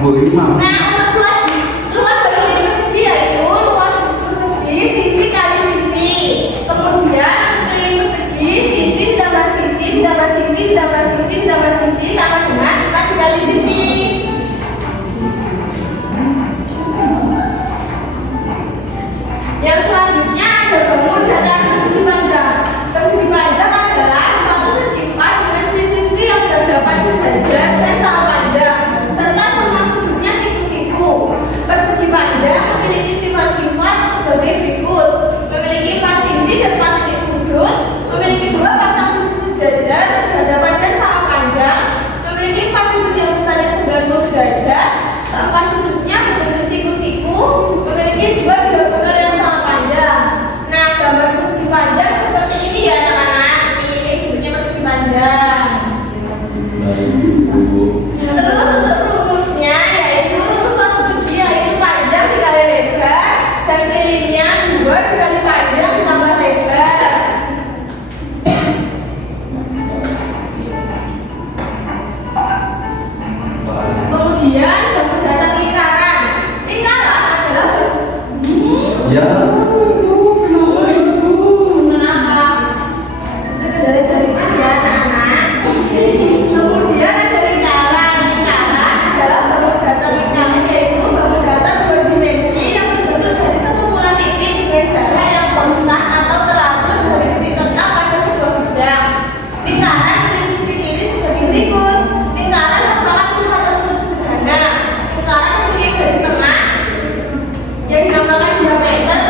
Bu, ini mah. Nah, untuk luas dari lini persegi yaitu luas persegi sisi kali sisi. Kemudian untuk lini persegi sisi ditambah sisi ditambah sisi ditambah sisi ditambah sisi sama dengan 4 dikali sisi. Yang selanjutnya ada bangun datar persegi panjang. Persegi panjang adalah suatu segi empat dengan sisi yang berhadapan sejajar dan sama panjang serta semua sudutnya siku-siku. Persegi panjang memiliki sifat-sifat sebagai berikut: memiliki 4 sisi dan 4 titik sudut, memiliki 2 pasang sisi sejajar berhadapan dan sama panjang, memiliki 4 sudut yang besarnya 90 derajat, 4 sudutnya berbentuk siku-siku, memiliki 2 diagonal yang sama panjang. Nah, gambar persegi panjang seperti ini ya anak-anak. Ini bentuknya persegi panjang. Baik, Bu. Terus untuk rumusnya yaitu rumus luas persegi yaitu panjang dikali lebar dan lininya 2 dikali panjang ditambah lebar. Kemudian bangun datar lingkaran. Lingkaran adalah Ya, Bu, kenapa itu, Bu? kenapa? Dari jaringan ya anak-anak. Kemudian ada lingkaran. Lingkaran adalah bangun datar lingkaran yaitu bangun datar 2 dimensi yang terbentuk dari sekumpulan titik dengan jarak yang konstan atau teratur dari titik tetap pada siswa sedang. Lingkaran memiliki ciri-ciri sebagai berikut. Lingkaran merupakan tingkat tertutup sederhana. Lingkaran mempunyai garis tengah yang dinamakan diameter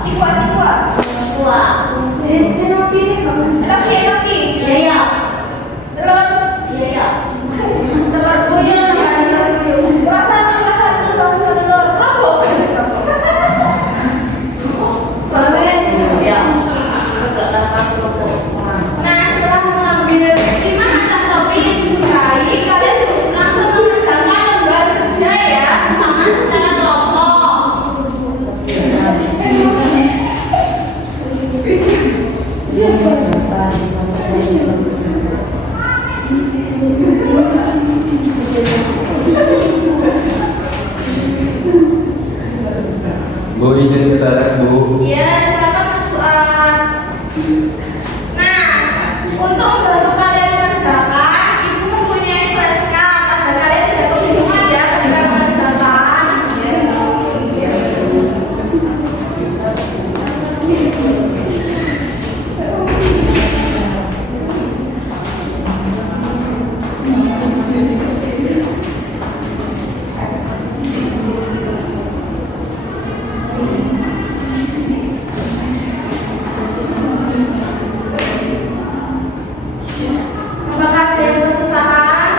Cikua. Tua. Rocky. Iya ya. Telur. Iya ya. Telur buyur sama rasanya sama telur. Rokok. Ya. Berkata rokok. Nah, setelah mengambil 5 macam topi yang disukai, kalian langsung mengerjakan lembar kerja ya, bersama secara kelompok. Bu, izin ke toilet, Bu. Iya, silakan Mas Fuad. Nah, untuk membantu kalian mengerjakan, Ibu mempunyai flashcard agar kalian tidak kebingungan ya ketika mengerjakan. Apakah ada yang kesusahan?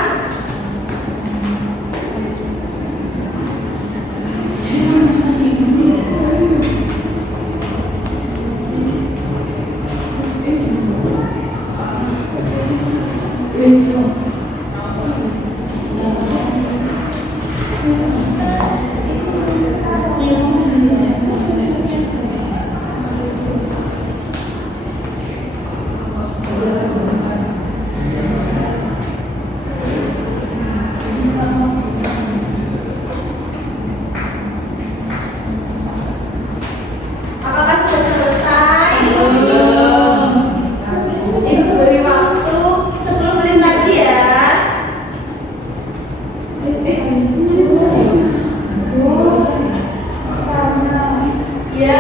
Apakah sudah selesai? Ibu beri waktu 10 menit lagi ya. Ya.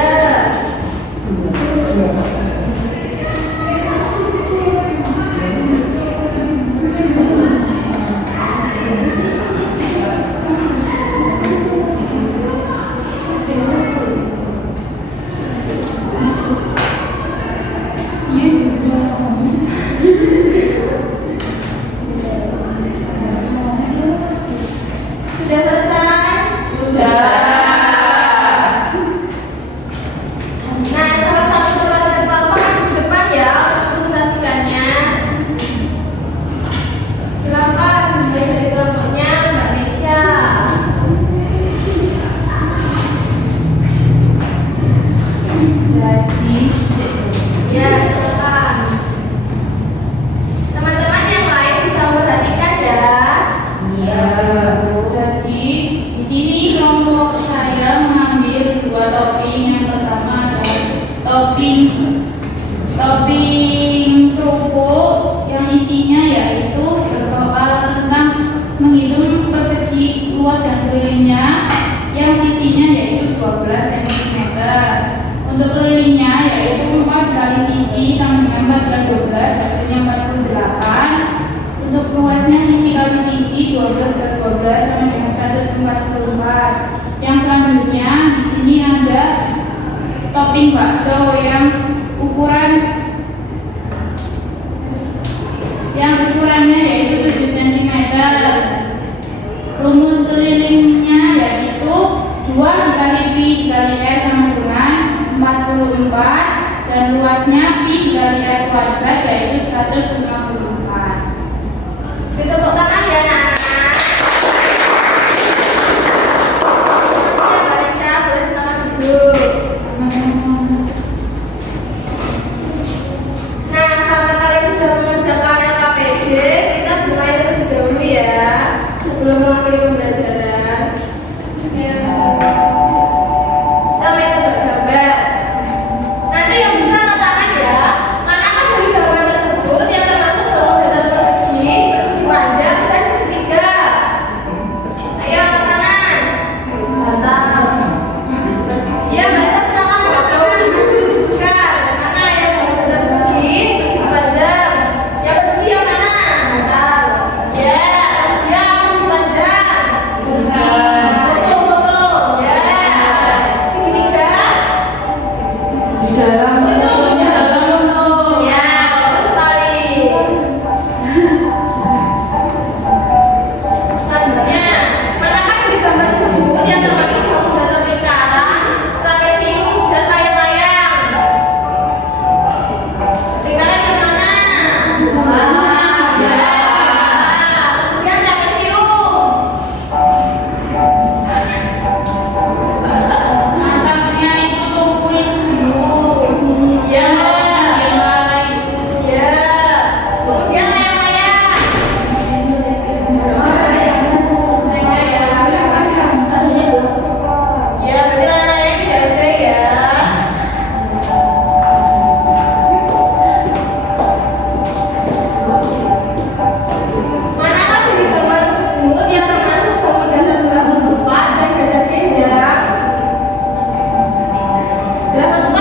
Sudah selesai? Nah, salah satu pelajaran Bapak masuk ke depan ya untuk presentasikannya. Silakan mulai dari kelompoknya Mbak Nesya. Ya, silakan. Teman-teman yang lain bisa memperhatikan ya. Jadi di sini kelompok saya mengambil 2 topping. Yang pertama adalah topping kerupuk yang isinya yaitu bersoal tentang menghitung persegi luas dan kelilingnya yang sisinya yaitu 12 cm. Untuk kelilingnya yaitu 4 kali sisi sama dengan 4 kali 12 hasilnya 48. Untuk luasnya sisi kali sisi 12 kali 12 sama dengan 144. Yang selanjutnya di sini ada topping bakso yang ukurannya yaitu 7 cm. Rumus kelilingnya yaitu 2 dikali pi dikali r sama dengan 44 dan luasnya pi dikali r kuadrat yaitu 154. Ditepuk tangan ya anak-anak. Siapa Nesya? Boleh silakan duduk. Nah, karena kalian sudah mengerjakan LKPD, kita mulai terlebih dahulu ya sebelum mengakhiri pembelajaran. Kita main tebak gambar. Nanti yang bisa notakan ya, mana dari gambar tersebut yang termasuk dalam data persegi, persegi panjang dan segitiga dalam Betul, di dalam motor. Ya, betul sekali. Selanjutnya, manakah dari gambar tersebut yang termasuk bangun datar lingkaran, trapesium, dan layang-layang? Lingkaran yang mana? Ya. Kemudian trapesium. Atasnya itu toko yang dulu. Ya. Yang lain itu. Ya. Kemudian layang-layang. Ya, berarti layang-layang tidak ada ya. Manakah dari gambar tersebut yang termasuk bangun datar belah ketupat dan gajah genjang? Belah ketupat